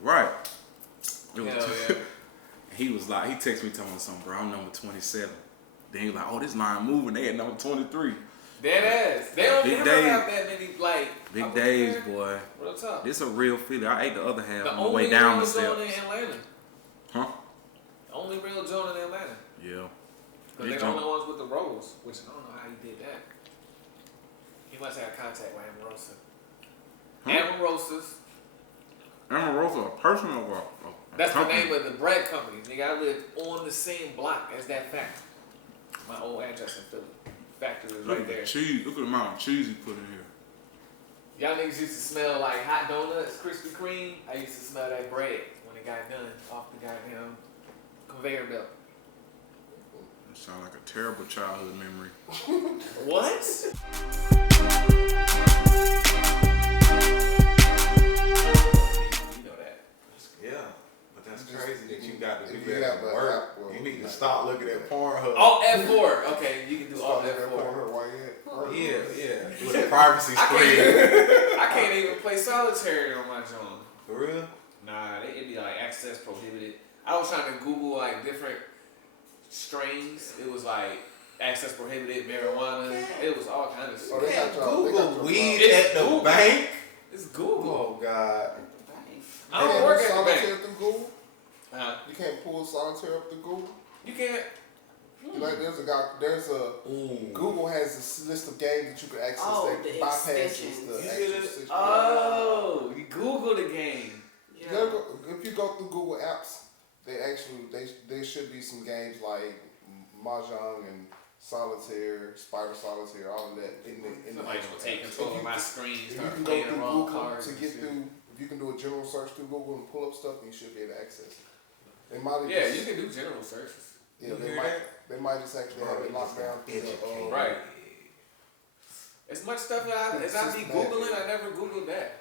Right. Hell yeah. He was like, he texted me telling me something, bro. I'm number 27. Then he was like, oh, this line moving. They at number 23. Dead ass. They don't Big ever Dave. have that many, like... Big days, boy. Real tough. This a real feeling. I ate the other half The on the way down the steps. only real Jonah in Atlanta. Huh? The only real Jonah in Atlanta. Yeah. Because they're the only ones with the rolls, which I don't know how he did that. He must have contact with Amorosa. Amorosa's. Amorosa, a person or a That's company? the name of the bread company. Nigga, I live on the same block as that factory. My old address in Philly. Factory is Look right at the there. cheese. Look at the amount of cheese he put in here. Y'all niggas used to smell like hot donuts, Krispy Kreme. I used to smell that bread when it got done off the goddamn conveyor belt. It sounds like a terrible childhood memory. What? You know that. Yeah, but that's crazy that you got to do if you that have at an work. app, well, You need to stop looking at Pornhub. Alt F4. Okay, you can do Alt Start F4. her while you at. Yeah. With a privacy I screen. can't even play Solitare on my phone. For real? Nah, it'd be like access prohibited. I was trying to Google like different strains. It was like access prohibited, marijuana. It was all kind of shit. Oh, they got y'all. They got Google your weed It's at the Google. bank? It's Google. Oh, God. I don't work at the Solitaire bank. through Google. Uh, You can't pull Solitaire up through Google. you can't. Like there's a Google has this list of games that you can access that the bypasses extensions. the You actual did it? system. Oh, you Google the game. You gotta go- if you go through Google Apps, there should be some games like Mahjong and Solitaire, Spider Solitaire, all of that in the Somebody's actual gonna take apps. control If of my you- screen, If you start can go playing through the wrong Google cards to and get shit. through, if you can do a general search through Google and pull up stuff, then you should be able to access it. They might Yeah, just, you can do general searches. yeah, You they hear might that? they might just actually have it locked down through the Right. As much stuff as I be Googling, I never Googled that.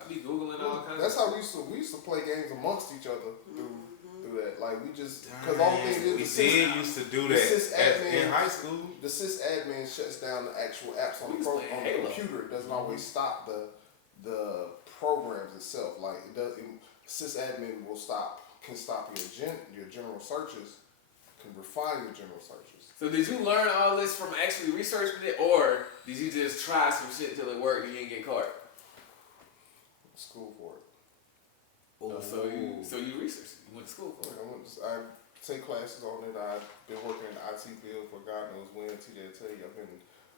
I be Googling all kinds That's of how we used to play games amongst each other through that. Like we just because all thing is We the did used to do the that sysadmin- in high school. The sysadmin shuts down the actual apps on We the, was playing on the Halo. computer. It doesn't always stop the programs itself. Like it does. Sysadmin can stop your general searches, can refine your general searches. So did you learn all this from actually researching it, or did you just try some shit till it worked and you didn't get caught? School for it. Oh, so you researched it. You went to school for it. I take classes on it. I've been working in the IT field for God knows when. TJ tell you, I've been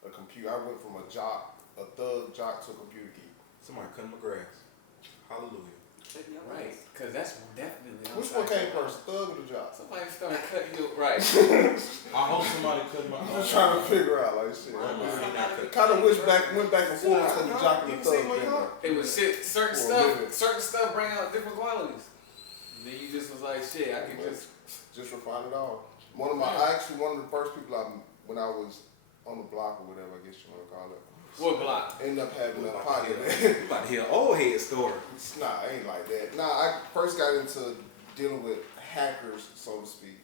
a computer. I went from a thug jock to a computer geek. Somebody cut my grass. Hallelujah. Right, because that's definitely. Which one came first, thug or the jock? Somebody started cutting you right. I hope somebody cut my I'm just trying to figure out like shit. Kind of went back and forth from the jock and the thug. It was shit. Certain stuff bring out different qualities. And then you just was like, shit, I can just refine it all. One of the first people when I was on the block or whatever, I guess you want to call it. What block? Ended up having a pocket. You about to hear an old head story. Nah, I ain't like that. Nah, I first got into dealing with hackers, so to speak.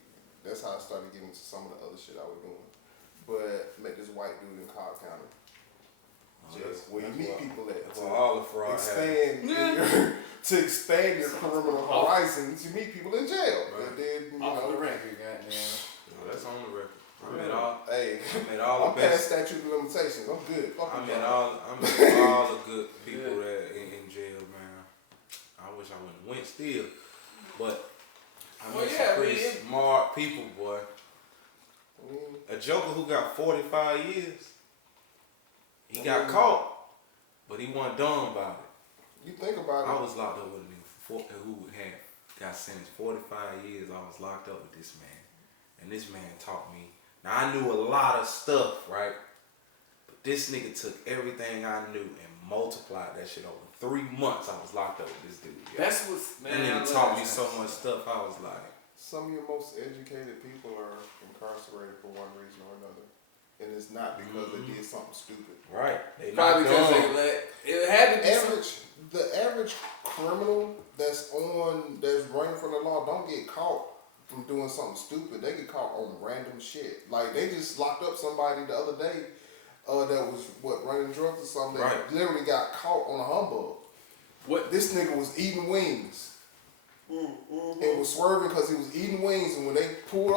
That's how I started getting into some of the other shit I was doing. But met this white dude in Cobb County. Where you meet people at. That's all the fraud To expand your criminal horizons, you meet people in jail. Right. And then, Off the record, goddamn. No, that's on the record. I met I'm all the past best. statute of limitations. I'm good. I met all the good people that in jail, man. I wish I wouldn't went still, but I met some pretty smart people, boy. A joker who got 45 years, he got caught, but he wasn't done about it. You think about it. I was locked up with a nigga who got sentenced 45 years. I was locked up with this man, and this man taught me. Now I knew a lot of stuff, right? But this nigga took everything I knew and multiplied that shit over 3 months. I was locked up with this dude. Yeah. That's what's, man. And nigga taught me so much stuff. I was like, some of your most educated people are incarcerated for one reason or another. And it's not because they did something stupid. right? They Probably not because dumb. it had to be The average criminal that's running from the law don't get caught from doing something stupid. They get caught on random shit. Like they just locked up somebody the other day that was running drugs or something. They literally got caught on a humbug. What? This nigga was eating wings. And was swerving because he was eating wings, and when they pulled him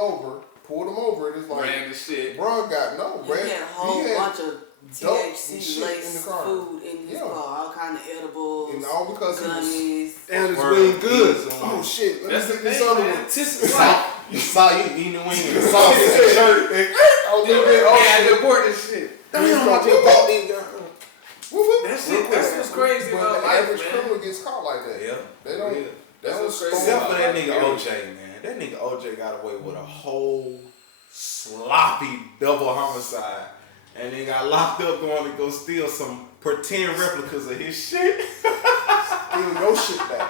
over, it was like, ran the shit. Bro got no, He had a whole bunch of THC laced food in his car, all kind of edibles, and all because gummies. he was, and his wing good. Oh shit! Let me get this other one. You saw you eating the wing and the sauce in the shirt. Oh, I had to report this shit. Damn, I just bought these guys. That shit, that's what's crazy but about the life, average man. criminal gets caught like that. Yeah. They don't. Yeah. That's what's crazy. Except for that nigga Life. OJ, man. That nigga OJ got away with a whole sloppy double homicide. And then got locked up going to go steal some pretend replicas of his shit. Steal your shit back.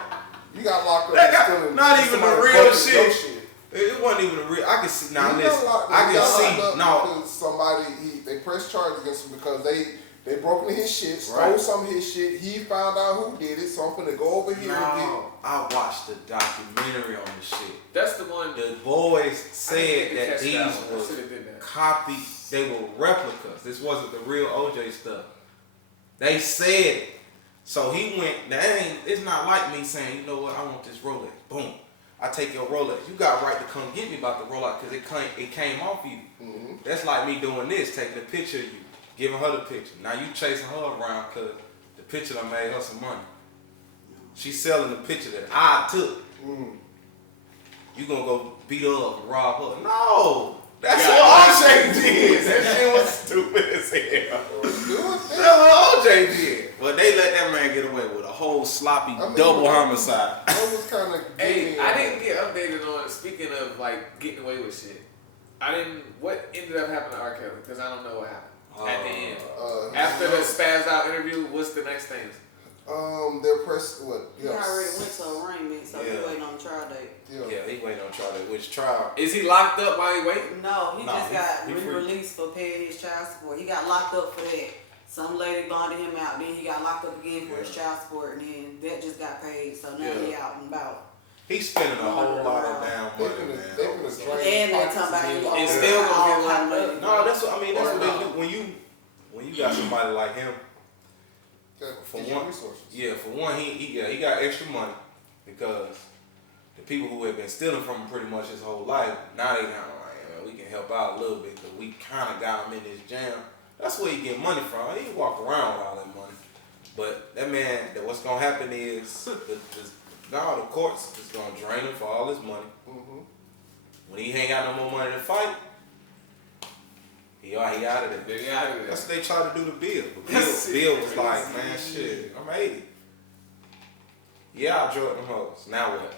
You got locked up stealing. Not even the somebody real your shit. It wasn't even the real. I can see now. He Listen, got locked up- I he can got see locked up no. because somebody they pressed charges against him because they broke into his shit, stole Right. some of his shit. He found out who did it, so I'm finna go over here and No, I watched the documentary on this shit. That's the one. The boys said didn't that catch these that one. I was should've did that. copied. They were replicas. This wasn't the real OJ stuff. They said it. So he went. It's not like me saying, you know what? I want this Rolex. Boom. I take your Rolex. You got right to come get me about the Rolex because it came off you. Mm-hmm. That's like me doing this, taking a picture of you, giving her the picture. Now you chasing her around because the picture done made her some money. She's selling the picture that I took. Mm. You gonna go beat her up and rob her? No, that's what OJ did. That shit was stupid as hell. That's what OJ did. But they let that man get away with a whole sloppy double homicide. That was kind of. Hey, I didn't get updated on. Speaking of like getting away with shit, I didn't. What ended up happening to R. Kelly? Because I don't know what happened at the end. After the spazzed out interview, what's the next thing? Their press. What? He already went to arraignment, so he's waiting on the trial date. Yeah, he waiting on trial. Which trial? Is he locked up while he waiting? No, he just got he free. released for paying his child support. He got locked up for that. Some lady bonded him out. Then he got locked up again for his child support, and then that just got paid. So now he out and about. He's spending a whole lot of damn money, man. And they're talking about It's still gonna get locked up. No, that's what I mean. That's what they do when you got somebody like him. For one, yeah, for one, he got extra money because the people who have been stealing from him pretty much his whole life, now they kind of like, we can help out a little bit because we kind of got him in this jam. That's where he get money from. He walk around with all that money. But that man, what's gonna happen is the courts is gonna drain him for all his money. Mm-hmm. When he ain't got no more money to fight, he out of there. That's what they tried to do to Bill. But Bill was like, man, shit, I'm 80. Yeah, I drug them hoes. Now what?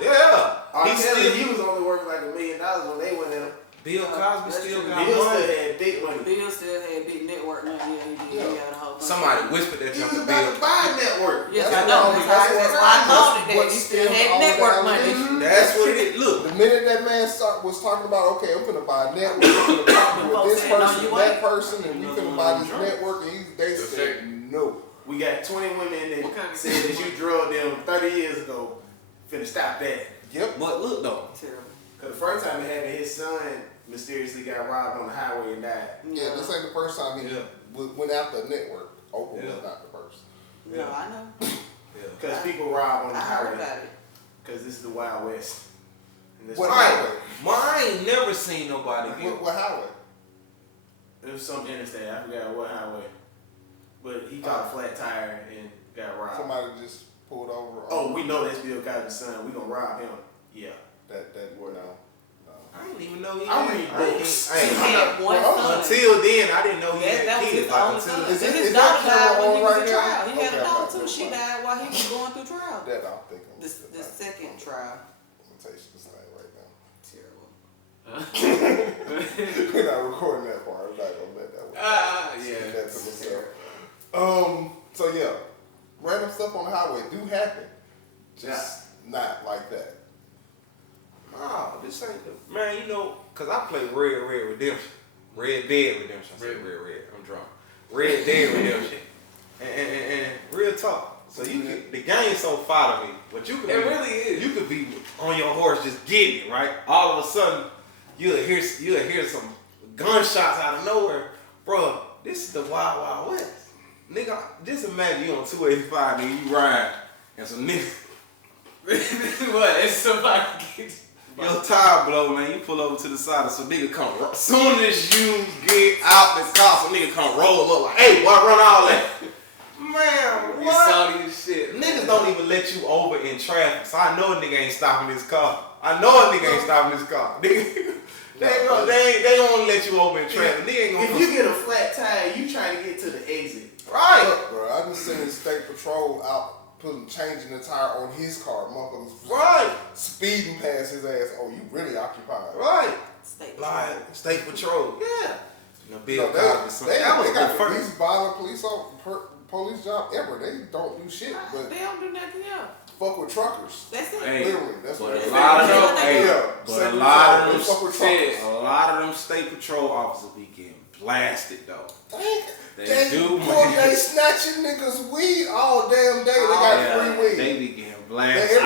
Yeah. He was only worth like $1 million when they went in. Bill Cosby still got Bill money. still had big money. Bill still had big network money. Yeah, he did. He got a whole bunch. Somebody whispered that He jump was to about Bill. to buy a network. Yes, That's I know. why- That's why I know that what he still stemmed had all network that money. That's what it is. Look. The minute that man was talking about, okay, I'm gonna buy a network, I'm gonna partner with this person, that person, and we gonna buy this network, and they said no. We got 20 women that What kind of said that you drugged them 30 years ago. Finna stop that. Yep. But look though. Terrible. Cause the first time it happened, his son mysteriously got robbed on the highway and died. Yeah, this ain't the first time he went after a network. Oprah was not the first. No, I know. Cause people rob on the I heard highway. about it. Cause this is the Wild West. And that's What why- highway? I ain't never seen nobody get. What highway? It was some interstate. I forgot what highway. But he caught a flat tire and got robbed. Somebody just pulled over. Oh, we know that's Bill Cosby's son. We gonna rob him. Yeah. That no. I didn't even know he I had. read books. He had one son. Until then, I didn't know he That had was kids. his Like only until son. Is His that daughter camera died when on he was right in now? trial. He had Okay, a daughter I'm too. not She gonna died while he was going through trial. That I think I'm The second trial. I'm gonna take this thing right now. Terrible. We're not recording that part. I'm not gonna let that one. Yeah. That to myself. So yeah, random stuff on the highway do happen. Just not like that. Oh, this ain't the man. You know, cause I play Red Redemption, Red Dead Redemption. I said Red. I'm drunk. Red Dead Redemption, and real talk. So you can, the game's so far to me, but you could. It really is. You could be on your horse just getting it right. All of a sudden, you'll hear some gunshots out of nowhere, bro. This is the Wild Wild West. Nigga, just imagine you on 285, nigga, you ride, and some nigga. What? It's somebody get Your tire blow, man. You pull over to the side, and some nigga come. Soon as you get out the car, some nigga come roll up like, hey, boy, run all that. Man, you what? salty as shit. Niggas don't even let you over in traffic, so I know a nigga ain't stopping his car. I know a nigga ain't stopping his car. Nigga, they don't let you over in traffic. Nigga ain't gonna. If you get a flat tire, you trying to get to the exit. Right. Look, bro, I just seen state patrol out changing the tire on his car. Motherfuckers Right. speeding past his ass. Oh, you really occupied. Right. State Like state patrol. Yeah. You know, Bill No, Cosby. they That was got the the first. least violent police job ever. They don't do shit, but They don't do nothing else. fuck with truckers. That's it. Hey, Literally, that's but what a they lot of do. them, hey, Yeah, but state a lot patrol, of they fuck with them, truckers. a lot of them state patrol officers be getting blasted though. They do, boy, man. they snatching niggas weed all damn day. They got free weed. They be getting blasted.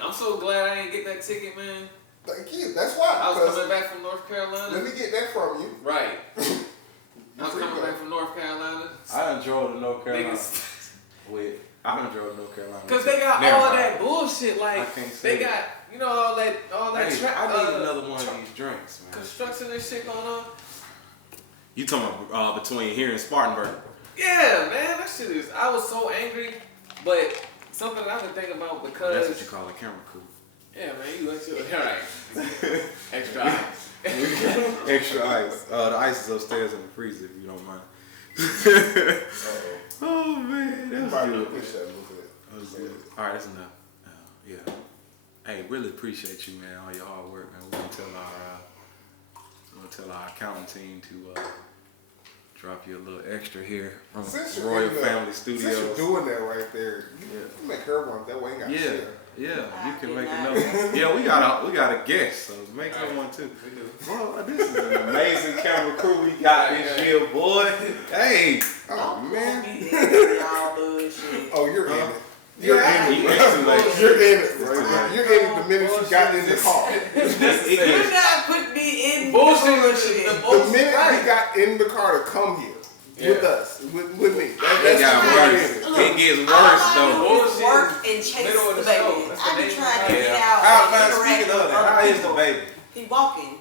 I'm so glad I didn't get that ticket, man. Thank you. That's why. I was 'cause coming back from North Carolina. let me get that from you. Right. I was free coming go. back from North Carolina. I done drove to North Carolina. Niggas. I done drove to North Carolina. Cause they got Never all mind. that bullshit, like I can't say they it. got, you know, all that Hey, I need another one of these drinks, man. construction and shit going on. You talking about between here and Spartanburg? Yeah, man, that shit is. I was so angry, but something that I've been thinking about because That's what you call a camera coup. yeah, man, you let your right. Extra ice. Extra ice. The ice is upstairs in the freezer if you don't mind. Oh man, that's Probably good. push that a little bit. That was good. All right, that's enough. Yeah. Hey, really appreciate you, man. All your hard work, man. We're gonna tell our accounting team to drop you a little extra here from Since you're Royal in the- Family Since Studios. you're doing that right there, you make her one. That way ain't got Yeah, shit. yeah, you can make another. Yeah, we got a guest, so make her one too. Well, this is an amazing camera crew we got this year, boy. Hey, oh man. Y'all bullshit. Oh, you're in it. You're in it. You too late. You're in it, too bro. late. You're in it the minute you got in the car. Do not put me in Bullshit. bullshit. The minute we got in the car to come here with us, with me. It That's got when you're worse. in it. Look, It gets all worse I though. do is Bullshit work is and chase middle of the the show. baby. That's I the be name trying of to it. get out How, and man, interact speaking with of that, other how is the people. baby? He walking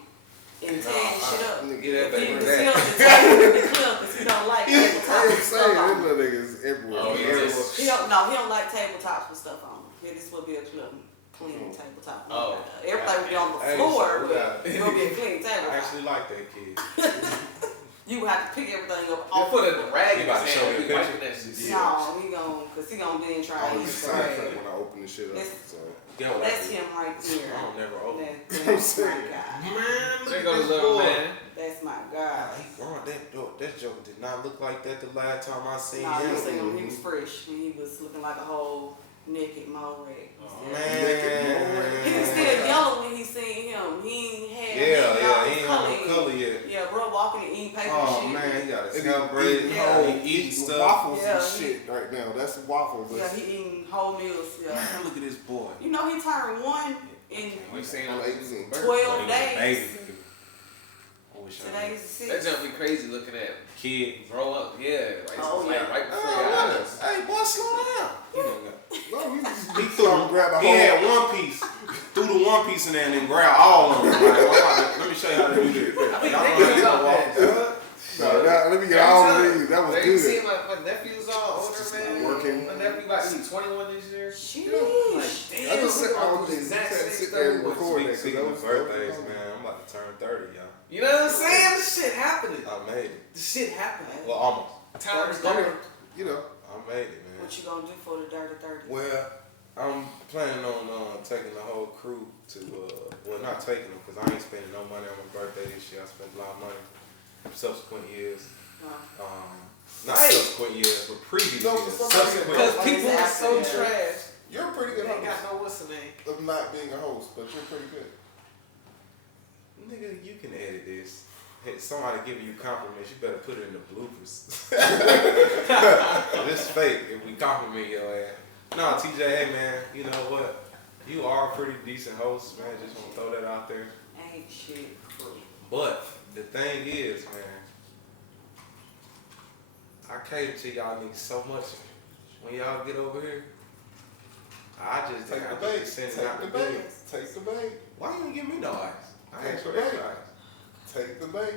and tearing shit up. Get that baby He for can that. seal the table with the clip because he don't like tabletops I'm with saying, stuff them on. little niggas everywhere. Oh, yeah. Everywhere. He don't like tabletops with stuff on. Yeah, this will be a clip. Clean tabletop. Oh. Everything will be on the Hey, floor, so we but got- it will be a clean I tabletop. actually like that kid. You would have to pick everything up I'll off. put the a rag in You about his to show hand. me a He picture? wiping that shit. No, cause he gonna then try I to was use just the sidetracked rag. when I opened the shit up. It's- So. Get what I That's do. him right there. I don't never open. I'm That's my saying. guy. Man, look There at goes this little boy. man. That's my guy. He wrong. That joke did not look like that the last time I seen No, you him. see him, he was fresh when he was looking like a whole naked mole rat. Man. He was still yellow when he seen him. He ain't had Yeah, he ain't on no color color yet. Yeah, bro, walking and eating paper Oh and shit. man, he got his And hair braided. eating Yeah. whole- He eating stuff. Waffles Yeah, and he- shit right now. That's waffles. Yeah, he eating whole meals. Yeah. Man, look at this boy. You know he turned 1 in We seen on him. 18. 12 days. Baby. I wish I Today's was That 6. jump be crazy looking at Kid. grow up. Yeah, like, Oh, like yeah. right before Oh, your what? eyes. Hey, boy, slow down. He done got. No, he He threw him, grab the He whole. had one piece, threw the one piece in there, and then grabbed all of them. Like, let me show you how to do this. I mean, I they don't think know about how to that. walk. No, let me get all of these. That was They good. see my nephews all older, Just man. not working. My nephew about to be 21 this year. Sheesh. Damn, I just said we I going was through the just exact same sit stuff there and we went record through. that. Speaking of birthdays, man, I'm about to turn 30, y'all. You know what I'm saying? This shit happening. I made it. This shit happening. Well, almost. Time's You going. know, you know. I made it, man. What you gonna do for the dirty 30? Well, I'm planning on taking the whole crew to, well, not taking them, because I ain't spending no money on my birthday this year. I spent a lot of money subsequent years. Not Right. subsequent years, but previous No, years. somebody- Subsequent. Because Like people it's are so after, yeah. trash. You're a pretty They good ain't host got no what's the name. of not being a host, but you're pretty good. Nigga, you can edit this. Hey, somebody giving you compliments, you better put it in the bloopers. This fake if we compliment your ass. No, TJ, hey man, you know what? You are a pretty decent host, man. Just want to throw that out there. Ain't shit. But the thing is, man, I cater to y'all niggas so much. When y'all get over here, I just Take the I bait. just send it Take out the the bait. bed. Take the bait. Why you don't give me no ice? I Take asked the for bait. extra ice. Take the bait.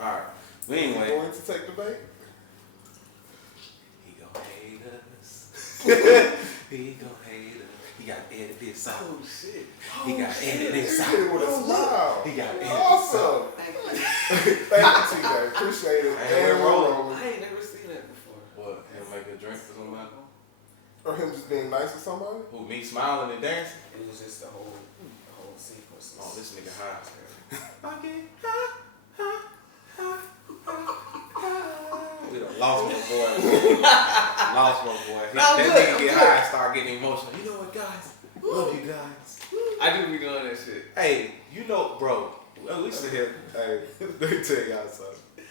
Alright. But You anyway. going to take the bait? He gon' hate us. He gon' hate us. He gotta edit this out. Oh shit. He gotta edit this out. You did it with a smile. He gotta edit this out. Awesome. Thank you. Thank you, TJ. Appreciate it. And And we're we're rolling. rolling. I ain't never seen that before. What? Him make a drink for somebody? Or him just being nice to somebody? Who, me smiling and dancing? It was just the whole sequence. Oh, this nigga high. We done lost my boy. Lost my boy. That nigga get high and start getting emotional. You know what, guys? Love you guys. I do be doing that shit. Hey, you know, bro. Well, we sit here. Hey, let me tell y'all something.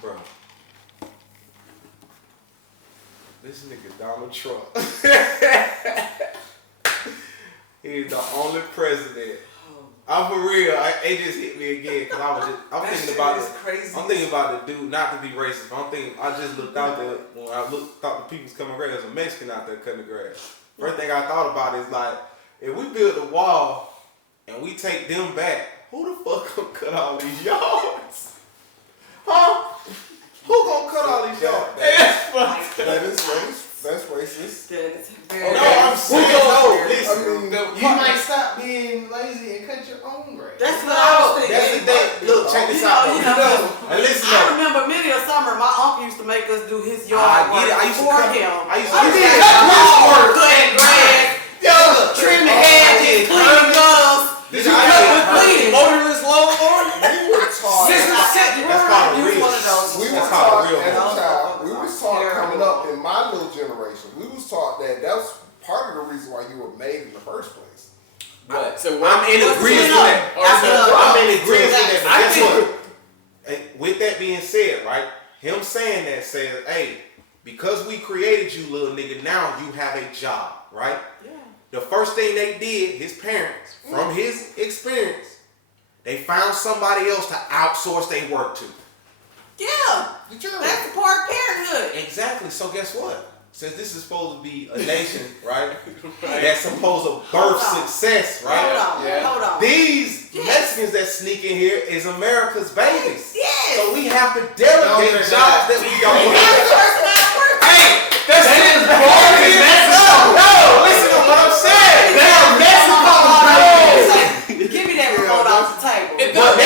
Bro. This nigga Donald Trump. He's the only president. I'm for real. It just hit me again because I'm thinking about it. Crazy. I'm thinking about the dude, not to be racist, but I just looked out there when thought the people was cutting grass. There was a Mexican out there cutting the grass. First thing I thought about is like, if we build a wall and we take them back, who the fuck gonna cut all these yards? Huh? Who gonna cut all these yards? That is racist. That's racist. No, I'm saying no. Listen, You might stop being lazy and cut your own grass. That's what I was that's the thinking. thing. Look, check this out. And listen, I remember many a summer my uncle used to make us do his yard work I used to for cut him. I used I to did cut all cutting grass, trimming hedges, cleaning gutters. This You I cut did. with cleaning. Motorless lawnmower? We were taught. That's called a You real. one of those. We That's were called taught real. as a child. We Those was are taught terrible. coming up in my little generation. We was taught that was part of the reason why you were made in the first place. What? So I'm in agreement with that. I'm in agreement with that. But guess what? With that being said, right? Him saying that says, hey, because we created you, little nigga, now you have a job, right? Yeah. The first thing they did, his parents, from his experience, they found somebody else to outsource their work to. Yeah. That's the part of parenthood. Exactly. So guess what? Since this is supposed to be a nation, right? That's supposed to birth success, right? Hold on. These Mexicans that sneak in here is America's babies. Yes. So we have to delegate jobs that we don't want. Hey, That's it. no, listen to what I'm saying. Give me that remote off the table. But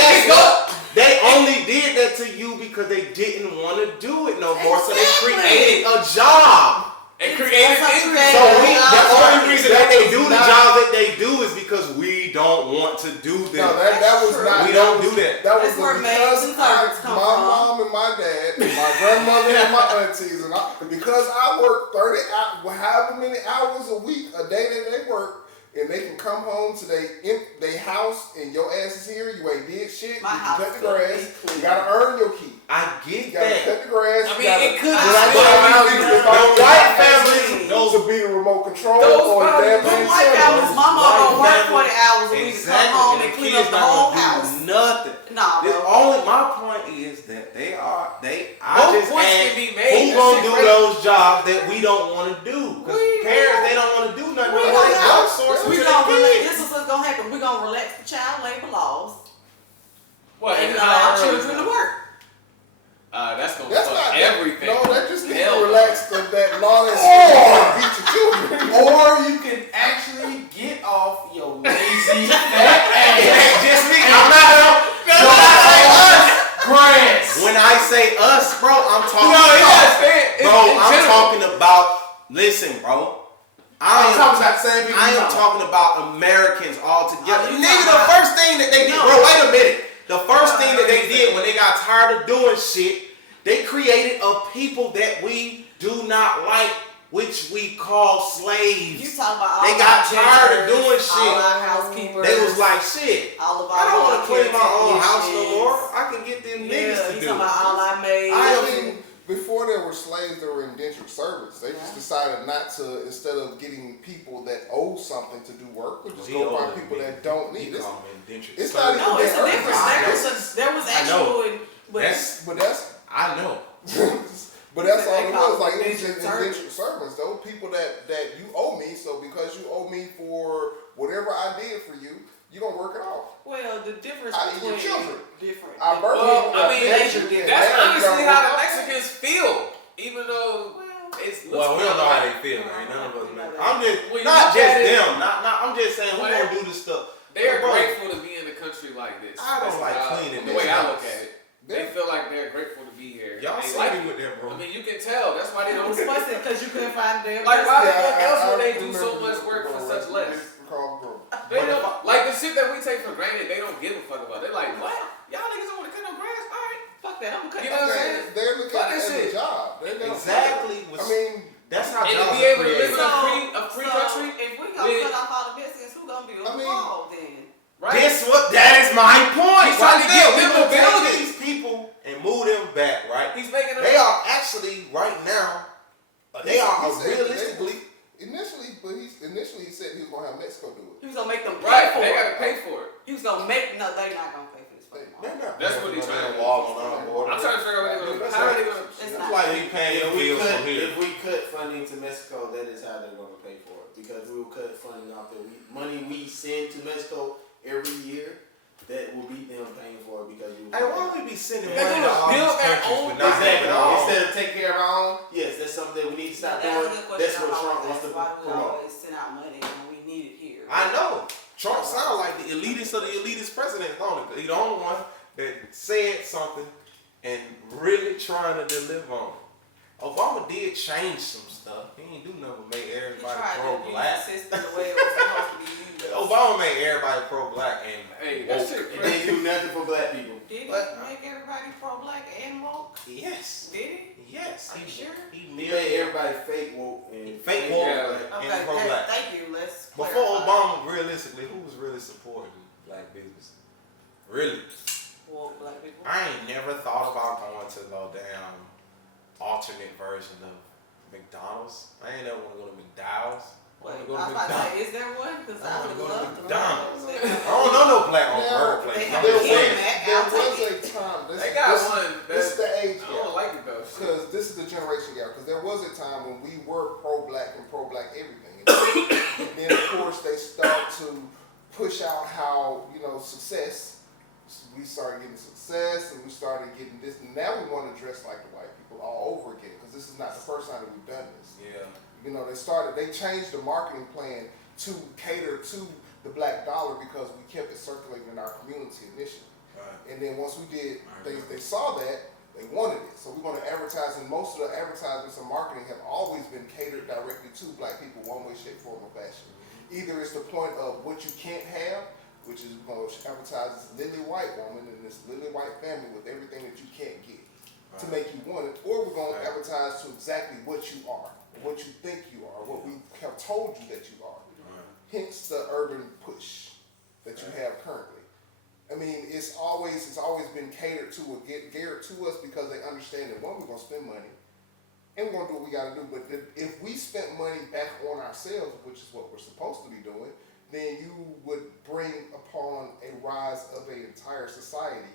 they only did that to you because they didn't want to do it no more. So they created a job. It created So the only reason that they do the job that they do is because we don't want to do them. No, that was not. We don't do that. That was That's where because maids and servants come my from. mom and my dad, my grandmother and my aunties, and because I work 30 hours, however many hours a week, a day that they work, and they can come home to their house and your ass is here, you ain't did shit, My you house cut the could be grass, clean. you gotta earn your keep. I get You gotta that. cut the grass. I you mean, gotta, it could The white family knows to be the remote control Those or the damn Them thing. white families, my mom don't work 40 hours a week to come home and clean up the whole house. Nothing. Nah, This bro. only my point is that I Both just points ask can be made. who That gonna shit do crazy. those jobs that we don't want to do? Because parents they don't want to do nothing. They outsource it to their kids. This is what's gonna happen. We're gonna relax the child labor laws What? and allow children to work. That's gonna That's fuck not everything. No, that just needs Hell to no. relax that lawless beat your children. Or you can actually get off your lazy fat ass. Just me. I'm not Grass. When I say us, bro, I'm talking I'm talking about. Listen, bro. I'm talking about the same people. I am talking about Americans all together. you Nigga, talking the about- first thing that they did, bro, wait a minute. The first thing that they did when they got tired of doing shit, they created a people that we do not like, which we call slaves. You talking about all They our got tired of janitors, doing shit. all our housekeepers. They was like, shit, all of our I don't want to clean my own technicians. house no more. I can get them Yeah, niggas to you do talking it. about all our maids. I mean, before there were slaves, there were indentured servants. They just decided not to, instead of getting people that owe something to do work, we'll just go find people that don't need it. It's not even No, it's a that difference. There was I know. actual. That's But that's I know. But that's all it was. Like, it was just indentured servants. Those people that you owe me. So because you owe me for whatever I did for you, you're gonna work it off. Well, the difference between children different. That's honestly how the Mexicans feel. Even though it's we don't know how they feel, man. None of us know. I'm just not just them. I'm just saying who gonna do this stuff. They're grateful to be in a country like this. I don't like cleaning. The way I look at it. They feel like they're grateful to be here. Y'all see me with them, bro. I mean, you can tell. That's why they don't. Because you couldn't find them. Like, why the fuck else would they do so much work for such less? They don't, like the shit that we take for granted. They don't give a fuck about. They're like, what? Y'all niggas don't want to cut no grass? All right, fuck that. I'm gonna cut. You know what I'm saying? They're looking at it as a job. Exactly. I mean, that's how. And to be able to live in a free country. If we gonna cut off all the Mexicans, who gonna be involved then? Right. Guess what? That is my point. He's trying to get them to build these people and move them back, right? He's making them. They are actually right now. They are realistically. Initially, he said he was gonna have Mexico do it. He was gonna make them pay for it. They gotta pay for it. He was gonna make they're not gonna pay for this. That's what he's trying to do. I'm trying to figure out how are they gonna. It's like he paying your bills from here. If we cut funding to Mexico, that is how they're gonna pay for it, because we will cut funding off the money we send to Mexico every year. That will be them paying for it because you. Hey, why would we be sending money to all these countries but not having our own? Instead of taking care of our own, yes, that's something that we need to stop doing. That's what Trump wants to promote. Why do we always send out money when we need it here? I know. Trump sounds like the elitist of the elitist president, don't he? He's the only one that said something and really trying to deliver on it. Obama did change some stuff. He ain't do nothing but make everybody pro-black. Obama made everybody pro-black and woke. He didn't do nothing for black people. Did he make everybody pro-black and woke? Yes. Did he? Yes. Are you sure? He made everybody fake woke and pro-black. Thank you. Let's before clarify. Obama, realistically, who was really supporting black business? Really? Woke black people. I ain't never thought about going to no damn alternate version of McDonald's. I ain't never want to go to McDowell's. Wait, I was about to say, is there one? Because I would love to McDonald's. I don't know no black on burger place. There was a time. They got one. This is the age gap. I don't like it though. Because this is the generation gap. Because there was a time when we were pro-black and pro-black everything. And then of course they start to push out how, success. We started getting success and we started getting this. And now we want to dress like the white people all over again. Because this is not the first time that we've done this. Yeah. They changed the marketing plan to cater to the black dollar because we kept it circulating in our community initially. Right. And then once we did, they saw that, they wanted it. So we're going to advertise, and most of the advertisements and marketing have always been catered directly to black people one way, shape, form, or fashion. Either it's the point of what you can't have, which is we're going to advertise this lily white woman and this lily white family with everything that you can't get to make you want it, or we're going to advertise to exactly what you are, what you think you are, what we have told you that you are. Hence the urban push that you have currently. I mean, it's always been catered to or geared to us because they understand that one, we're gonna spend money, and we're gonna do what we gotta do. But if we spent money back on ourselves, which is what we're supposed to be doing, then you would bring upon a rise of an entire society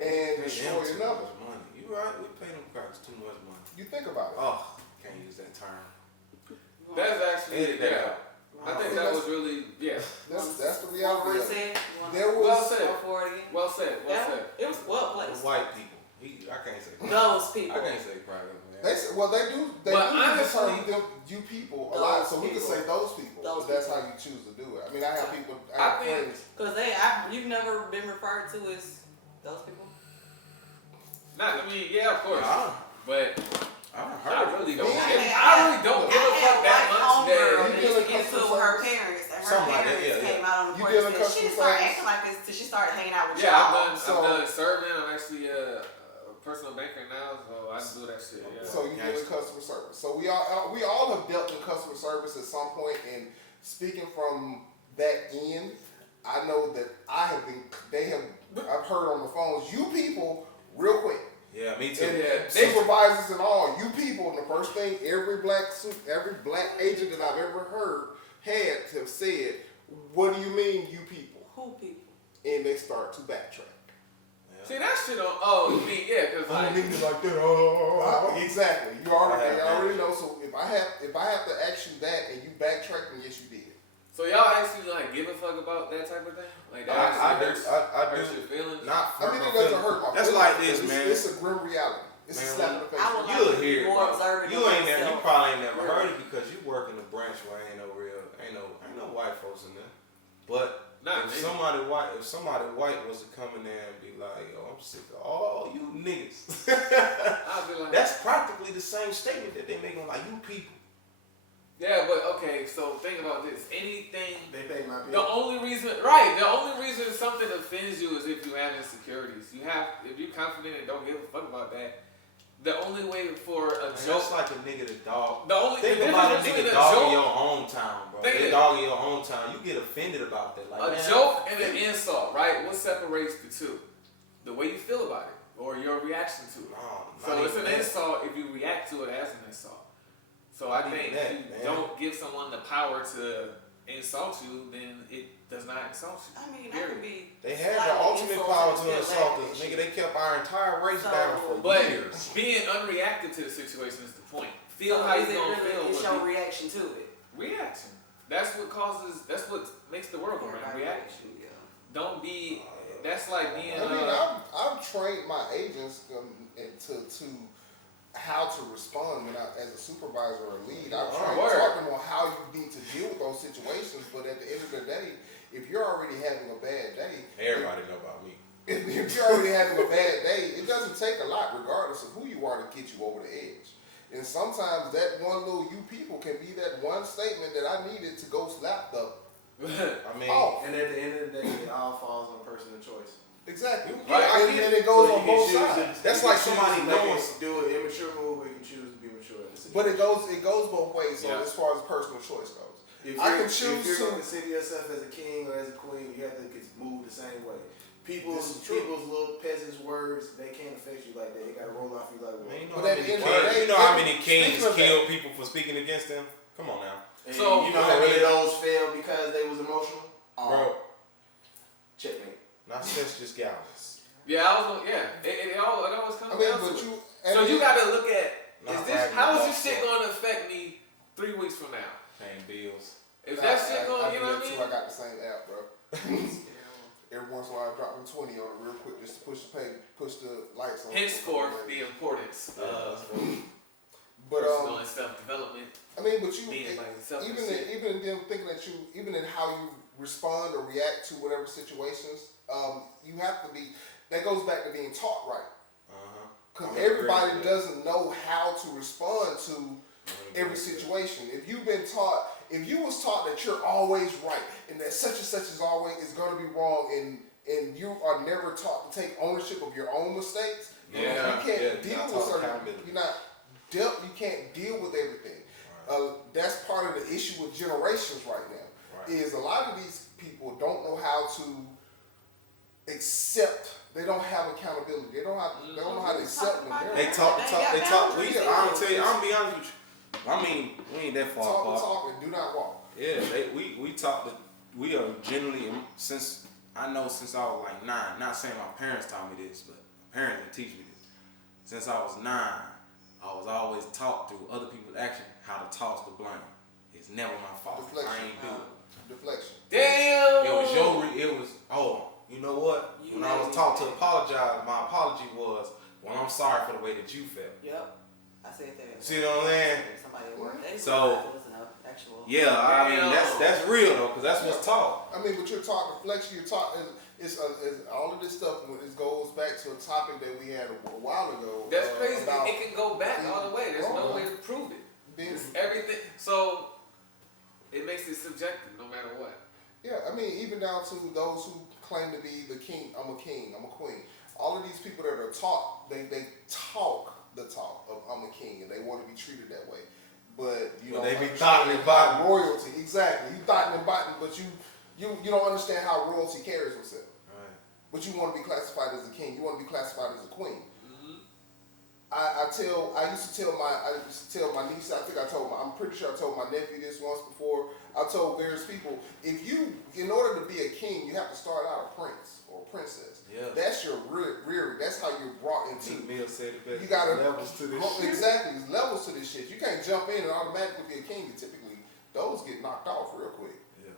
and destroy another. You right? We pay them crackers too much money. You think about it. Oh, can't use that term. That's actually I think that was really That's the reality. There was well said. It was well placed. The white people. I can't say those people. I can't say crackers. They say, well, they do. They but do honestly, the term you people a lot, so we can say those people. But that's how you choose to do it. I mean, I have people. I have friends. Because you've never been referred to as those people. Not, of course. But I really don't. I really don't give a fuck that much. That you get to her parents, and her parents came out on the porch and said, she started acting like this till she started hanging out with y'all. I've done serving. I'm actually a personal banker now, so I do that shit. Yeah. So you deal in customer service. So we all have dealt in customer service at some point, and speaking from that end, I know that I've heard on the phones, you people, real quick. Yeah, me too. And supervisors and all, you people, and the first thing every black agent that I've ever heard had to have said, what do you mean, you people? Who people? And they start to backtrack. Yeah. See that shit on. Oh, you mean because I like don't need it like that. Exactly. You already know. So if I have to ask you that and you backtrack, then yes, you did. So y'all actually like give a fuck about that type of thing? Like that I hurts do. your feelings? Not I mean, it doesn't hurt my feelings. That's like this, man. It's a grim reality. It's a slap in the face. I would You'll like to be hear it, more bro. observant You of ain't never, you myself. probably ain't never heard it because you work in a branch where ain't no white folks in there. But if somebody white was to come in there and be like, yo, I'm sick of all you niggas. I'll be like, That's practically the same statement that they make on like you people. yeah, but okay, so think about this. Anything They pay my the bill. only reason something offends you is if you have insecurities. If you're confident and don't give a fuck about that. The only way for a joke, Just like a nigga to dog. the Think about a difference nigga between a dog in joke, your hometown, bro. Think They it. dog in your hometown. You get offended about that. Like, a man, joke and an insult, right? What separates the two? The way you feel about it or your reaction to it. So it's an insult if you react to it as an insult. So I think if you don't give someone the power to insult you, then it does not insult you. I mean, I could be. They had the slightly ultimate insulted power and to still insult laugh us, at nigga. you. They kept our entire race So, down for But years. being unreactive to the situation is the point. Feel So how is you it gonna really, feel. it's but your be- reaction to it. reaction. That's what makes the world go round. Everybody Reaction. yeah. Don't be. That's like being. I mean, I've trained my agents to how to respond when as a supervisor or a lead. I've taught them on how you need to deal with those situations. But at the end of the day, if you're already having a bad day, Everybody know about me. if you're already having a bad day, it doesn't take a lot, regardless of who you are, to get you over the edge. And sometimes that one little "you people" can be that one statement that I needed to go slap the. I mean, And at the end of the day, it all falls on personal choice. Exactly. Right, I And get it goes So on you can both choose sides. That's you like can somebody choose to knowing- do an immature move, or you can choose to be mature in the situation. But it goes both ways. So as far as personal choice goes, If I can if choose you're to. gonna consider yourself as a king or as a queen, you have to move the same way. This is true. People's little peasants' words, they can't affect you like that. They gotta roll off you like man, well. you know But how at the many end of the day, you know how many speaking kings of that- kill people for speaking against them? Come on now, And So- you know how many of those failed because they was emotional? bro. Checkmate. Not such just gallons. Yeah, I was gonna. Yeah, it always comes I mean, down but to it. you. So you gotta look at Not how is bragging this shit gonna affect me 3 weeks from now? Paying bills. Is that shit gonna, you do know that what I mean? too. I got the same app, bro. Every once in a while, I drop them 20 on it real quick just to push the lights on. Henceforth, the importance of But personal and self-development I mean, but you being like even self-concept. in them thinking that you, even in how you respond or react to whatever situations, you have to be. That goes back to being taught right. Because everybody doesn't know how to respond to every situation. If you was taught that you're always right and that such and such is going to be wrong, and you are never taught to take ownership of your own mistakes, you can't deal with certain. You can't deal with everything. That's part of the issue with generations right now. Is a lot of these people don't know how to accept. They don't have accountability. They don't know how to accept them. They talk. I'm gonna be honest with you. I mean, we ain't that far apart. Talk and do not walk. Yeah, we talk. We are generally since I was like 9. Not saying my parents taught me this, but my parents didn't teach me this. Since I was 9, I was always taught through other people's action how to toss the blame. It's never my fault. Deflection. I ain't do it. Deflection. Damn. It was. Oh, you know what? When I was taught to apologize, my apology was, "Well, I'm sorry for the way that you felt." Yep. I said that. See what I'm saying? Somebody at work. They So- said it was an actual. Yeah, I mean that's real though, because that's what's taught. I mean, but you're taught deflection. You're taught is all of this stuff. It goes back to a topic that we had a while ago. That's crazy. About It can go back all the way. There's no way to prove it. It's everything. So it makes it subjective no matter what. Yeah, I mean, even down to those who claim to be the king. I'm a king. I'm a queen. All of these people that are taught, they talk the talk of I'm a king, and they want to be treated that way. But you Well, don't they be understand thotting and how botting. royalty. Exactly, you thotting and botting, but you don't understand how royalty carries itself. Right. But you want to be classified as a king. You want to be classified as a queen. Mm-hmm. I used to tell my niece, I'm pretty sure I told my nephew this once before. I told various people, in order to be a king, you have to start out a prince or a princess. Yeah. That's your rearing. That's how you're brought into. Mill said it best. You gotta levels to this shit. Exactly, there's levels to this shit. You can't jump in and automatically be a king. Typically, those get knocked off real quick. Yeah.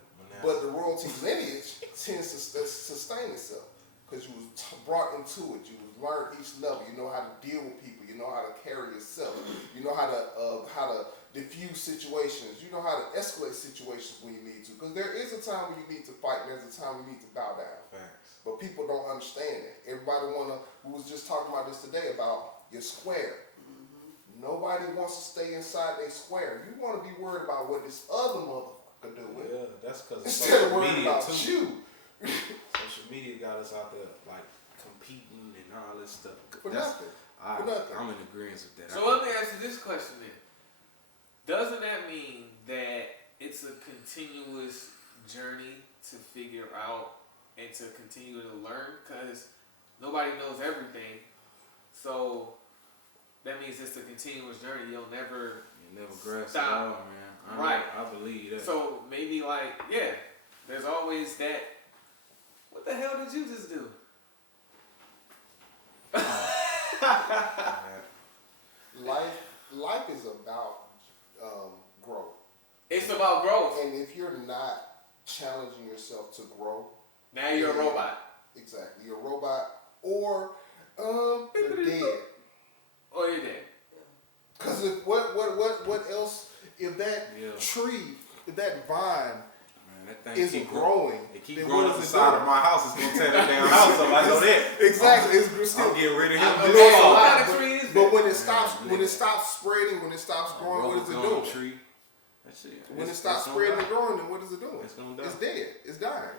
But the royalty lineage tends to sustain itself because you was brought into it. You learned each level. You know how to deal with people. You know how to carry yourself. You know how to diffuse situations. You know how to escalate situations when you need to. Because there is a time when you need to fight, and there's a time when you need to bow down. Facts. But people don't understand it. Everybody we was just talking about this today about your square. Mm-hmm. Nobody wants to stay inside their square. You want to be worried about what this other motherfucker doing. Yeah, that's because instead of worrying about too. you. Social media got us out there like competing and all this stuff. For nothing. I'm in agreement with that. So let me ask you this question then. Doesn't that mean that it's a continuous journey to figure out and to continue to learn? Because nobody knows everything. So that means it's a continuous journey. You'll never grasp stop. it all, man. Right. I believe that. So maybe there's always that. What the hell did you just do? Life is about growth. It's about growth. And if you're not challenging yourself to grow, now you're a robot. Exactly, you're a robot, or you're dead. Or you're dead. Because what else? If that tree, if that vine isn't growing, it keep growing up the side of my house. It's gonna tear that damn house up. I know that. Exactly. It's still getting rid of him. But when it stops spreading, when it stops growing, what is it doing? Tree. When it stops spreading and growing, then what is it doing? It's dead. It's dying.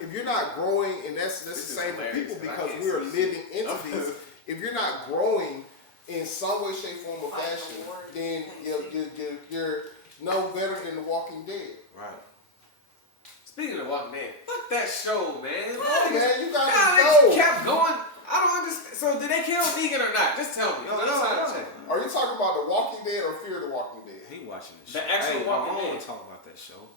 If you're not growing, and that's the same for people because we're living entities. If you're not growing in some way, shape, form, or fashion, then you're no better than The Walking Dead. Right. Speaking of Walking Dead, fuck that show, man. Oh, man, you gotta go. Kept going. I don't understand. So did they kill Negan or not? Just tell me. Are you talking about The Walking Dead or Fear the Walking Dead? He watching the show. The actual Walking Dead. I want to talk about that show.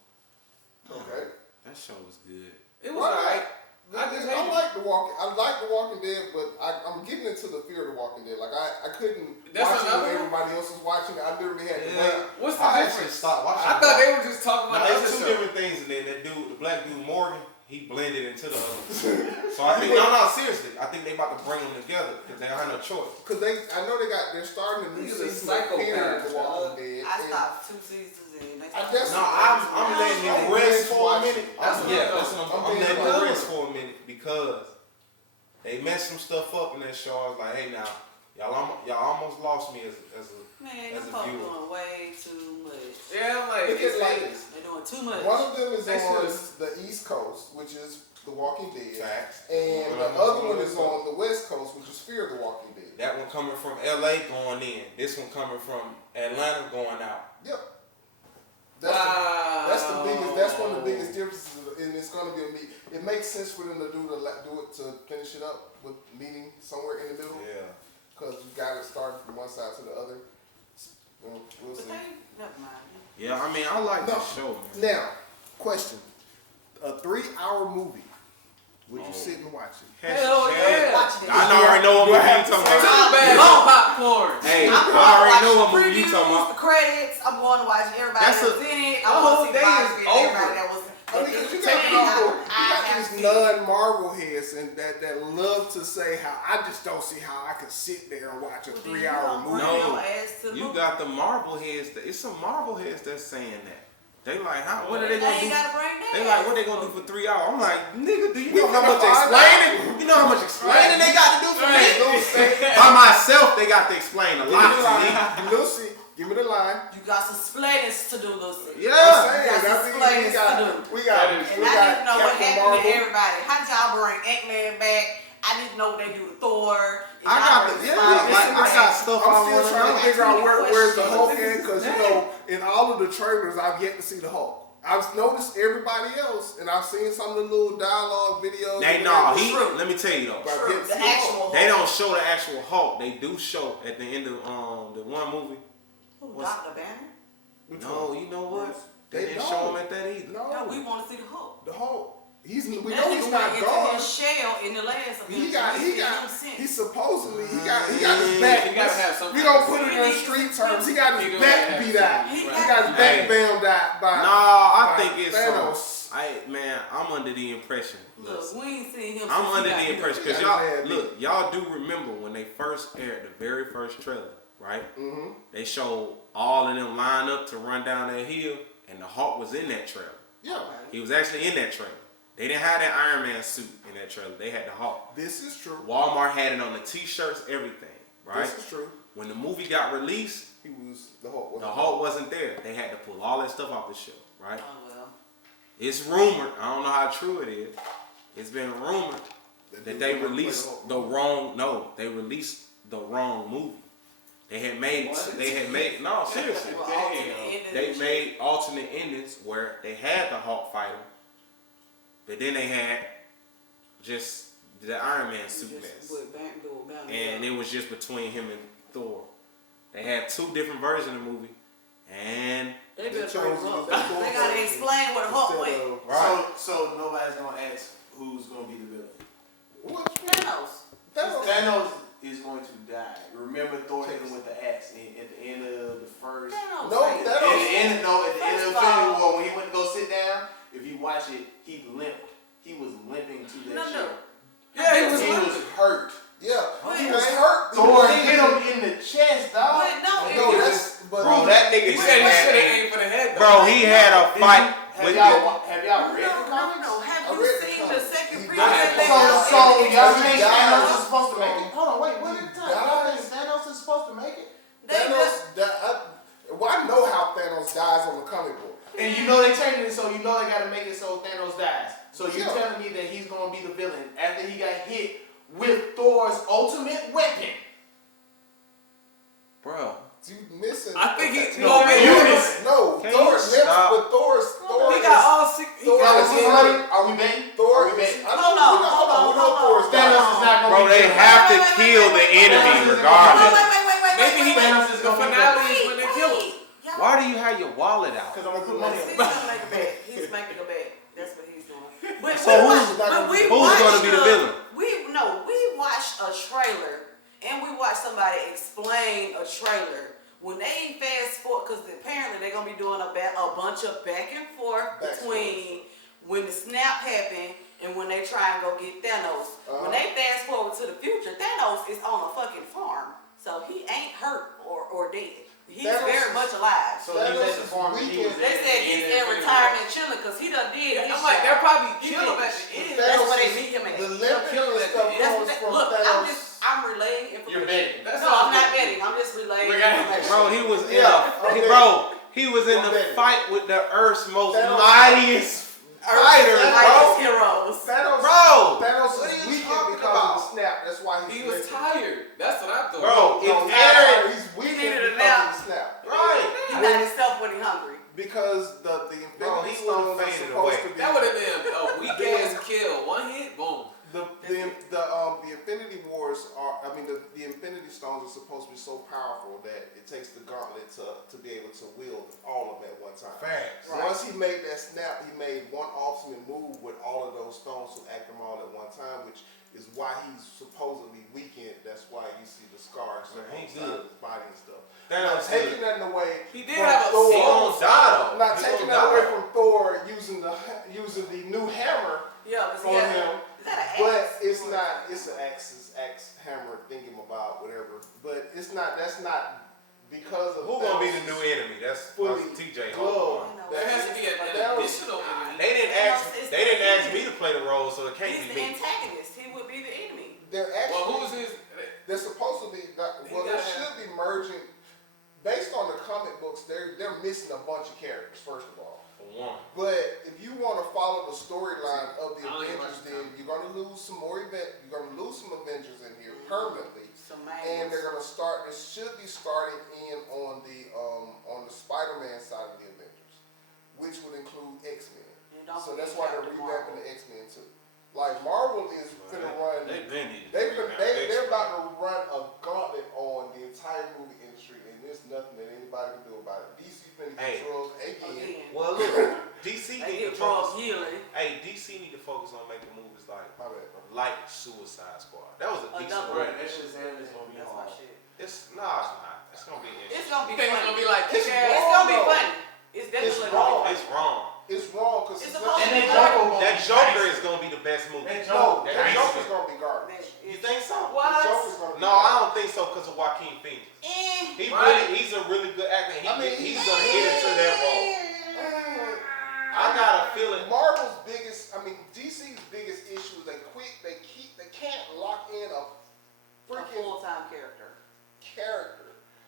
Okay. That show was good. It was alright. I like The Walking Dead, but I'm getting into the Fear of the Walking Dead. Like I couldn't watch it when everybody else was watching it. I literally had to wait. What's the difference? Stopped watching. I thought they were just talking about there's two different things in there. That dude, the black dude Morgan, he blended into the other. So I think seriously, I think they about to bring them together because they don't have no choice. Because I know they're starting a new season of Fear of the Walking Dead. I stopped 2 seasons in. I'm letting him rest for a minute. I'm letting him rest for a minute because they messed some stuff up in that show. I was like, hey now, y'all almost lost me as a Man, them folks doing way too much. Yeah, I'm like, it's like this. They're doing too much. One of them is on the East Coast, which is The Walking Dead. Facts. And the other one is on the West Coast, which is Fear the Walking Dead. That one coming from LA going in. This one coming from Atlanta going out. Yep. That's one of the biggest differences, and it's gonna be it makes sense for them to do it to finish it up with meeting somewhere in the middle. Yeah. Because you got to start from one side to the other. We'll see. Never mind. Yeah, I mean, I like the show, man. Now, question: a 3-hour movie. Would you sit and watch it? Hell yeah! I already know what movie you talking about. No popcorn. Hey, I already know what movie you talking about. The credits. I'm going to watch everybody that's in it. I want to see Cosby and everybody that was. You got these non-Marvel heads and that love to say how I just don't see how I could sit there and watch a 3-hour movie. No, you got the Marvel heads. It's some Marvel heads that's saying that. They like, what are they gonna do? They like, what they gonna do for 3 hours? I'm like, nigga, do you know how much explaining? You know how much explaining they got to do for me? By myself, they got to explain a lot to me. Lucy, give me the line. You got some explainings to do, Lucy. Yeah, you got some explainings to do. We got. And I need to know what happened to everybody. How did y'all bring Ant-Man back? I didn't know what they do to Thor. I got stuff I'm still trying to figure out where's the Hulk in, because in all of the trailers I've yet to see the Hulk. I've noticed everybody else, and I've seen some of the little dialogue videos. Let me tell you though. The actual they don't show the actual Hulk. They do show at the end of the one movie. Dr. Banner? No, you know what? They didn't show him at that either. No, we want to see the Hulk. The Hulk. We know he's went not into gone. his shell in the last. He supposedly he got his back. He gotta have something. We gonna put it in street terms. He got his back beat out. He got his back bammed out by. I think it's Thanos. I'm under the impression. Look, we ain't seen him. I'm under the impression because y'all do remember when they first aired the very first trailer, right? Mm-hmm. They showed all of them line up to run down that hill, and the Hulk was in that trailer. Yeah, he was actually in that trailer. They didn't have that Iron Man suit in that trailer. They had the Hulk. This is true. Walmart had it on the T-shirts, everything, right? This is true. When the movie got released, the Hulk wasn't there. They had to pull all that stuff off the show, right? Oh well. It's rumored. I don't know how true it is. It's been rumored that they released the wrong. No, they released the wrong movie. They had made. No, seriously. They made alternate endings where they had the Hulk fighter. But then they had just the Iron Man suit mess. And it was just between him and Thor. They had two different versions of the movie. And they gotta explain what Hulk went. Right. So nobody's gonna ask who's gonna be the villain. What? Thanos is going to die. Remember Thor hit him with the axe at the end of the first. At the end of Infinity War, when he went to go sit down, if you watch it, he limped. He was limping to that shit. Yeah, he was hurt. Yeah, he was hurt. Thor hit him in the chest, dog. Bro, that nigga. He said he should have aimed for the head. Bro, he had a fight. Have y'all read the comics? No. Have you seen the second preview? So y'all think Thanos is supposed to make it? Hold on, wait. What did it tell? Y'all think Thanos is supposed to make it? I know how Thanos dies on the comic book. And you know they changed it, so you know they gotta make it so Thanos dies. So you telling me that he's gonna be the villain after he got hit with Thor's ultimate weapon? Bro. You missing? I think Thor lives with Thor's. He got all six. Are we betting? Hold on. Thanos is not gonna. Bro, they have to kill the enemy regardless. Maybe Thanos is gonna finale when they kill him. Why do you have your wallet out? Because I'm gonna put money on it. He's making a bet. That's what he's doing. But so who's going to be the villain? We watched a trailer and we watched somebody explain a trailer. When they fast forward, because apparently they're gonna be doing a bunch of back and forth between when the snap happened and when they try and go get Thanos. When they fast forward to the future, Thanos is on a fucking farm, so he ain't hurt or dead. He's very much alive. So he's at the farm. They said he's in retirement chilling because he done did. I'm like, they'll probably kill him at the end. That's where they meet him at. The limp killing stuff comes from Thanos. I'm relaying information. You're betting. I'm not betting. I'm just relaying information. Bro, he was in the fight with the Earth's most mightiest fighters, bro. Heroes. Thanos is weakened because of the snap. That's why he was tired. That's what I thought. Bro, he's weakened because of the snap. Right. He got himself when he hungry. Because the Infinity Stones are supposed to be. That would have been a weak ass kill. One hit, boom. The Infinity Wars are. I mean, the Infinity Stones are supposed to be so powerful that it takes the gauntlet to be able to wield all of them at one time. Facts. Once he made that snap, he made one ultimate move with all of those stones to act them all at one time, which is why he's supposedly weakened. That's why you see the scars on his body and stuff. Not taking that away. He did have a Thor. Not taking that away from Thor using the new hammer on him. But it's not. It's an axe hammer thinking about whatever. But it's not. That's not because of. Who's gonna be the new enemy? That's TJ. There has to be an additional enemy. They didn't ask me to play the role, so it can't He's be the me. antagonist. He would be the enemy. They're actually. Well, who's his? They're supposed to be. They should be merging. Based on the comic books, they're missing a bunch of characters. First of all. But if you want to follow the storyline of the Avengers, then you're gonna lose some more You're gonna lose some Avengers in here permanently, and they're gonna start. It should be starting in on the Spider-Man side of the Avengers, which would include That's why they're revamping the X-Men too. Like Marvel is finna run. They're about to run a gauntlet on the entire movie industry, and there's nothing that anybody can do about it. DC finna get drugs again. Well, look, DC need to focus. Healing. Hey, DC need to focus on making movies like Suicide Squad. That was a decent movie. That shit's gonna be hard. It's not. It's gonna be interesting. It's gonna be funny. It's gonna be like it's gonna be funny. It's definitely wrong. It's wrong. It's wrong because that Joker is gonna be the best movie. That Joker's gonna be garbage. You think so? What? No, I don't think so because of Joaquin Phoenix. He's a really good actor. He's gonna get into that role. I got a feeling. DC's biggest issue is they can't lock in a freaking full-time character.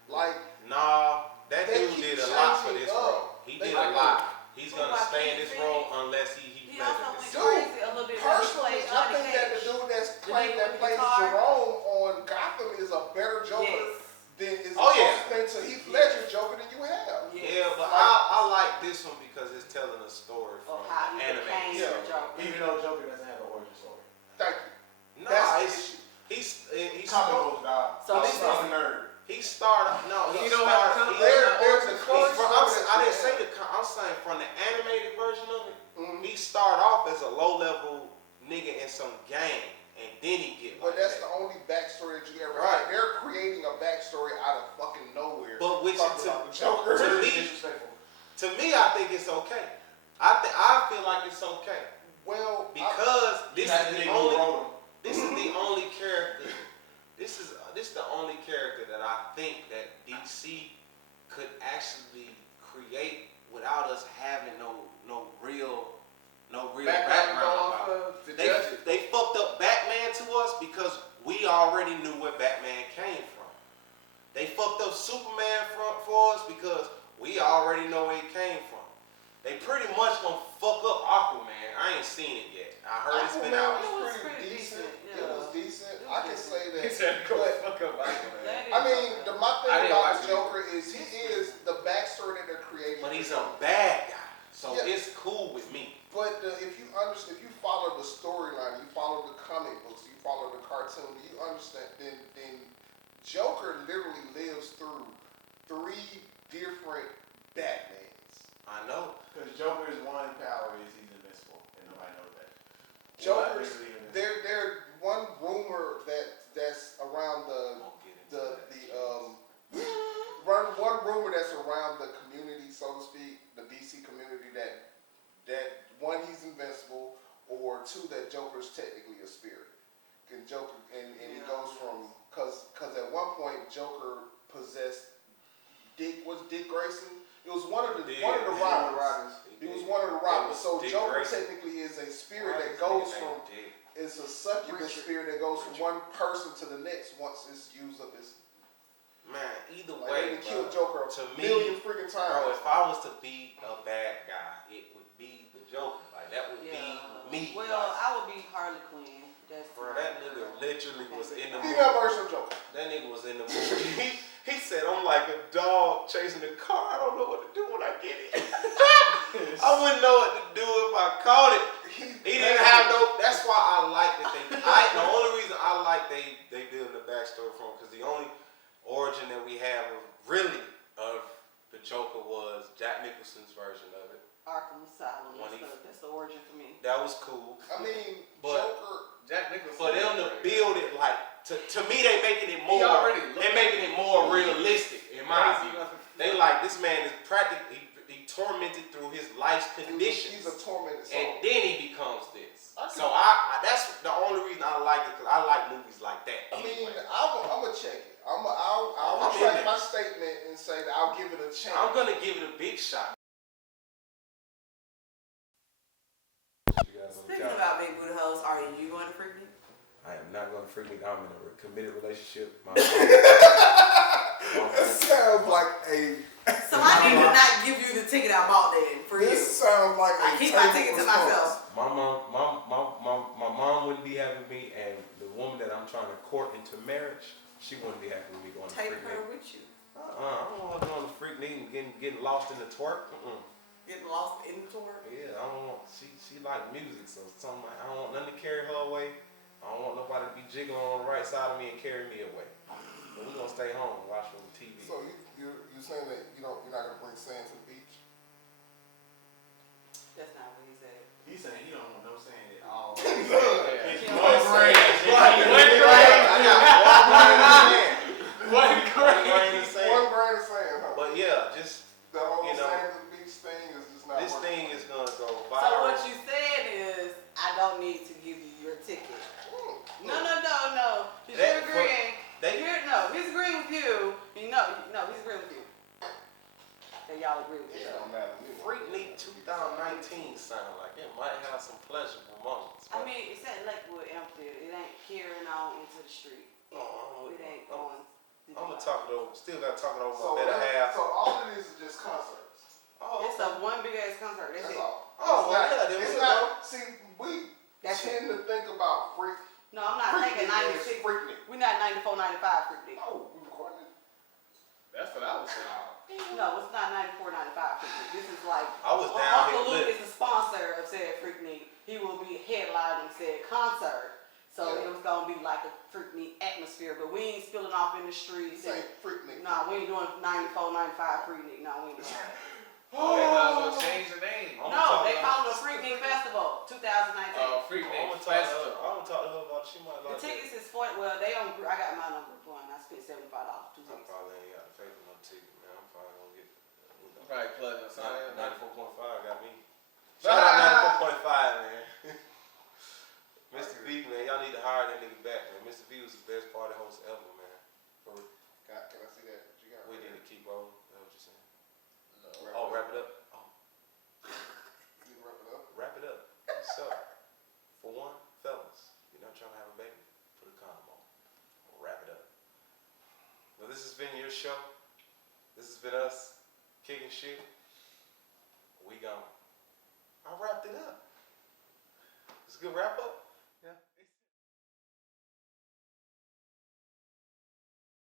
Like, that dude did a lot for this role. He did a lot. He's gonna stay in this role unless he plays it. Dude, personally, I think that the dude that plays Jerome on Gotham is a better Joker than to Heath Ledger's Joker than you have. Yeah, but I like this one because it's telling a story from animated. Even though Joker doesn't have an origin story. Thank you. He's comic book guy. So this is a nerd. He started. No, he started. I didn't say I'm saying from the animated version of it. Mm-hmm. He started off as a low-level nigga in some gang, and then he get. But that's the only backstory that you ever had. They're creating a backstory out of fucking nowhere. But which Joker to me, I think it's okay. I feel like it's okay. Well, because this is the only character. This is the only character that I think that DC could actually create without us having no real background. They fucked up Batman to us because we already knew where Batman came from. They fucked up Superman for us because we already know where he came from. They pretty much gonna fuck up Aquaman. I ain't seen it yet. I heard it's been out. It was pretty decent. It was decent. I can say that. He said, "Go fuck up Aquaman." My thing about the Joker is he is the backstory that they're creating. But he's a bad guy, so it's cool with me. But if you follow the storyline, you follow the comic books, you follow the cartoon, you understand. Then Joker literally lives through 3 different Batmans. I know. Because Joker's one power is he's invincible, and nobody knows that. Joker's there one rumor that's around one rumor that's around the community, so to speak, the DC community that one, he's invincible, or 2, that Joker's technically a spirit. And he goes from because at one point Joker possessed Dick Grayson. It was one of the robbers. He was one of the robbers. So Joker technically is a spirit that goes from. It's a succubus spirit that goes from one person to the next once it's used up. Either way, they killed Joker to a million freaking times. Bro, if I was to be a bad guy, it would be the Joker. Like that would be me. Well, I would be Harley Quinn. Bro, that nigga literally was in the movie. Female version of Joker. That nigga was in the movie. He said, I'm like a dog chasing a car. I don't know what to do when I get it. I wouldn't know what to do if I caught it. He didn't have no. That's why I like that the only reason I like they build the backstory from because the only origin that we have of the Joker was Jack Nicholson's version of it. Arkham Asylum. That's the origin for me. That was cool. Joker. Jack Nicholson. For them to build it like to me, they making it more. They're making it more realistic in my view. They like this man is practically he tormented through his life's conditions. He's a tormented soul. And then he becomes this. So that's the only reason I like it because I like movies like that. Anyway. I'm gonna check it. I'll retract my statement and say that I'll give it a chance. I'm gonna give it a big shot. Speaking about big booty hoes, are you going to Freak Me? I am not going to Freak Me. I'm in a committed relationship. That sounds like a. So I need to not give you the ticket I bought then for this you. This sounds like I keep my ticket to myself. My mom wouldn't be happy with me, and the woman that I'm trying to court into marriage, she wouldn't be happy with me going to Freak Me. Take her with you. I don't want her going to Freak Me and getting lost in the twerk. Getting lost in the tour. Yeah, I don't want. She like music, so something. I don't want nothing to carry her away. I don't want nobody to be jiggling on the right side of me and carry me away. But we're gonna stay home and watch some TV. So you saying that you're not gonna bring sand to the beach? That's not what he said. He's saying he don't want no sand at all. It's one grain. One grain. One grain of sand. Huh? But yeah, just the whole sand to the beach thing is just not. This working. thing is gonna go So viral. what you said is, I don't need to give you your ticket. No. He's agreeing. He's agreeing with you. He's agreeing with you. And y'all agree with It you. don't matter. Freaknik 2019 sound like it might have some pleasurable moments. I mean, it's at Lakewood Amphitheater. It ain't carrying on into the street. It ain't going. I'm gonna talk it over. Still gotta talk it over So my better half. So all it is just concerts. It's a one big ass concert. That's it. all. Oh, well, yeah, then it's we not. See, we That's tend to think about freak. No, I'm not thinking 96. Freaknik. We're not 94, 95 Freaknik. Oh, we recording it. That's what I was saying. No, it's not 94, 95 Freaknik. This is like I was down Uncle here Luke is the sponsor of said Freaknik. He will be headlining said concert. So it was gonna be like a Freaknik atmosphere, but we ain't spilling off in the streets. Say Freaknik. Nah, we ain't doing 94, 95 Freaknik. No, we ain't doing that. Oh, they might as well change the name. No, they call it a Freaknik Festival 2019. Freaknik I'm Festival. gonna talk to her about it. She might The like tickets is $40. Well, they on. I got my number one. I spent $75. 2 I tickets. probably ain't got the faith in no ticket, man. I'm probably gonna get Probably plugging us out. 94.5 got me. Shout out 94.5, man. Mr. V, man, y'all need to hire that nigga back, man. Mr. V was the best party host ever, man. For real. Can I see that? What you got? We need to keep on. Is that what you're saying? No. Wrap it up. Oh, You wrap it up. wrap it up. So, for one, fellas, you're not trying to have a baby? Put a condom on. Wrap it up. Well, this has been your show. This has been us, Kickin Shit. We gone. I wrapped it up. It's a good wrap up.